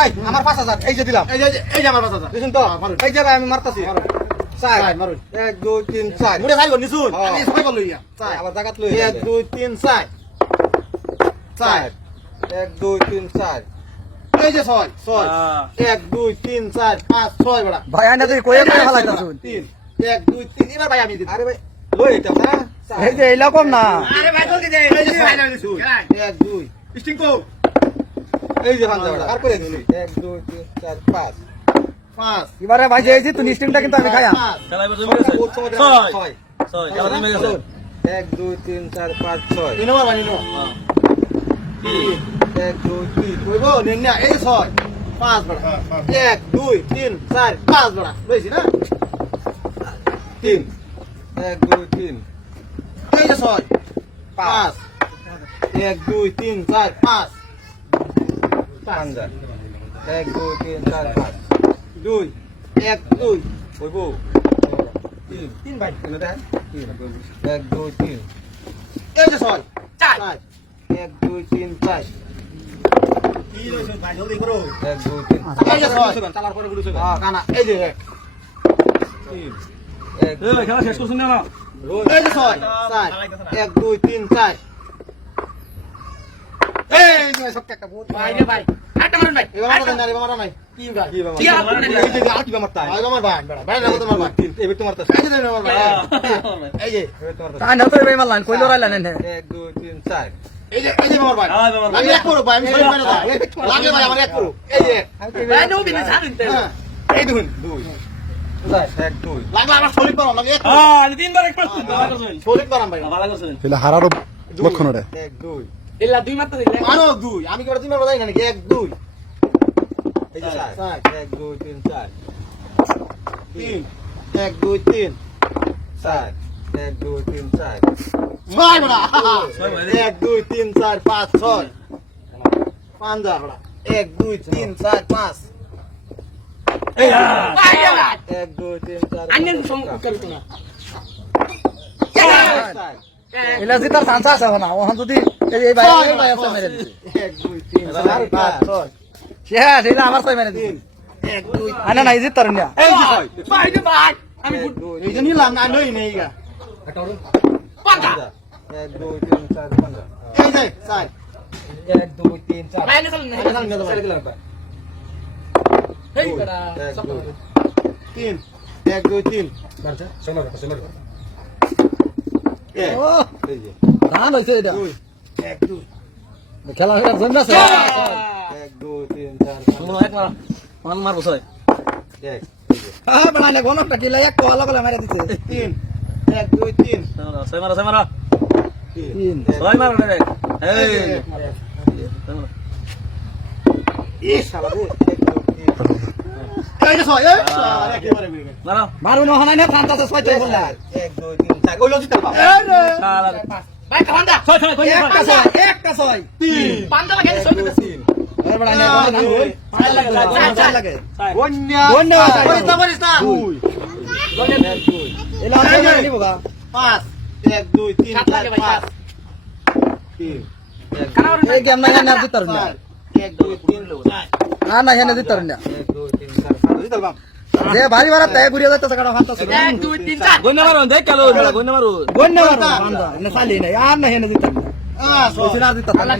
ভাই আমার পাঁচ হাজার। এই যে দিলাম। এই যে এই যে আমার পাঁচ হাজার। বুঝুন তো? হ্যাঁ, এই যে ভাই আমি মারতাছি। মারুন। চার চার, মারুন। এক দুই তিন চার মুড়ে খাইব নিছুন। আমি সবাই বলল আবার জায়গাত লই এক দুই তিন চার চার এক দুই তিন চার এই যে ছয়। ছয়। এক দুই তিন চার পাঁচ ছয় বেড়া। ভাই আইনা তুই কয়ে কয়ে ফেলাইতাছুন তিন। এক দুই তিন। এবার ভাই আমি আরে ভাই লই এটা না। এই যে এইরকম না। আরে ভাই জলদি দে। এই যে এক দুই। স্টিং কো। এই যে পাঞ্জাবটা আর করে দিছি 1 2 3 4 5 5 এবারে ভাই যেছি তুমি স্টিমটা কিন্তু আমি খাইয়া। চালাইবা জমি গেছে। 6 6 6 চালা জমি গেছে। 1 2 3 তিন নম্বর বানি নো এই 6 5 বড়। 1 2 3 4 5 বড়। লইছি না? 3 1 2 3 এই ছয়। হ্যাঁ, পাঁচ। এক দুই তিন চার পাঁচ। পাঞ্জাব এক দুই তিন চার পাঁচ। দুই। এক দুই। ওইব তিন। তিন ভাই। দেখেন এক দুই তিন। এই যে ছয়। চার। এক দুই তিন চার। এক দুই তিন। চালার পরে গুলো হ্যাঁ, কানা। এই যে এক। তিন। এক খেলা শেষ করছেন না? এই যে ছয়। চার। এক দুই তিন চার। এই সব একটা ভাই ভাই। আটটা মারুন ভাই এবার নাই এবার নাই তিন ভাই কি বাবা কি আমার এই যে আর কি বাবা তাই ভাই আমার ভাই বেড়া ভাই না তোমার ভাই তিন তোমার তো এই যে আমার ভাই এই যে এবার তোমার তো আইনা তুই ভাই মারলাম কইলো রাইলেন এনে এক দুই তিন এই যে এই যে আমার ভাই হ্যাঁ, ভাই। আমি এক করো ভাই আমি ছয় মাইনা দাও লাগে ভাই আমার এক করো এই যে ভাই নো বিনে ছাড়েন তে হ্যাঁ এই দুই দুই এক দুই লাগলে আমার সলিড পারো লাগে এক হ্যাঁ আমি তিনবার এক পাচ্ছি ভালো করছেন সলিড পারাম ভাই ভালো করছেন এগুলা হারারও লক্ষণ ওটা এক দুই এলা দুই মাত্র দিলে। আনো দুই। আমি না নাকি? এক দুই। এই যে চার। চার। এক দুই তিন চার। তিন। এক দুই তিন। চার। এক দুই তিন চার। ছয় বড়া। এক দুই তিন চার পাঁচ ছয়। পাঁচ বড়া। এক দুই তিন চার পাঁচ। এক দুই তিন চার না এলা জিতার চান্স আছে না? ওখান যদি আমার ছয় মেরে নাই জিতার না ভাই রে ভাই আমি এক দুই নিলাম না নই নেই গা। এক দুই তিন চার পাঁচ এই যে চার। এক দুই তিন চার। নে না এই বেটা এক দুই। তিন এক দুই তিন। এক ও এই যে। ধান হইছে এটা। এক দুই খেলা হইরা জমছে এক দুই তিন চার শুনো এক মার মান মারবো ছয় এক হ্যাঁ বানাইলে গনকটা কিলা এক কোলা কোলা মেরে দিছে। তিন এক দুই তিন। ছয় মারো ছয় মারো তিন ছয় মারো রে এই। ই শালা গো এক দুই তিন। এই যে শালা একেবারে মারো মারুন না থানতা ছয় ছয় বললা। এক দুই তিন চার ওই লজিটা বাবা। পাঁচ। এক দুই তিন পাঁচ। তিন। না না হেনে জিতার না। তিন পাঁচ যে ভারী ভাড়া তাই ঘুরিয়ে যাইতেছে কাটা ফান্তাছে এক দুই তিন চার। গন্যা মারুন দেখ কেলো গন্যা মারুন। গন্য মারো না সালি নাই আর না হেনে জিতার না আহ ওই না জিতার না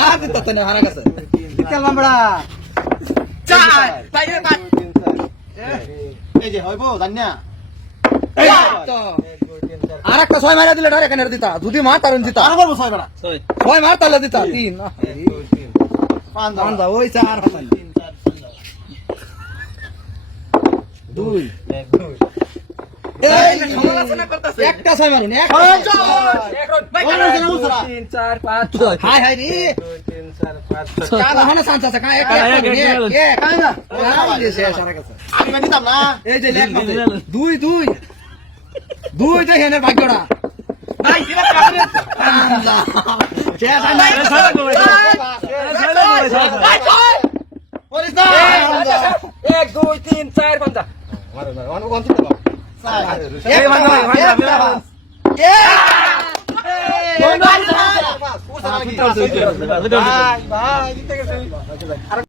আর জিতার না হারা গেছে। জিতার বামড়া চার। ভাই রে তিন চার এই যে হইব তিন চার আর একটা ছয় মারা দিলে ডাইরেক্ট এখানে দিতা। যদি মার তারুন দিতা। আর বলব ছয় বেড়া ছয় ছয় মার তাহলে দিতা। তিন। তিন পাঁচ পাঁচ ওই চার হাসান তিন চার পাঁচ দাও দুই একটা ছয় মারুন তিন চার পাঁচ ছয় হাই হাই রে তিন চার পাঁচ ছয় কার হনে আছে এক, না আমি মানে দিতাম না এই যে লেখ দুই দুই দুই ভাগ্যটা ভাই এক দুই তিন চার পাঁচটা ভাই, ভাই,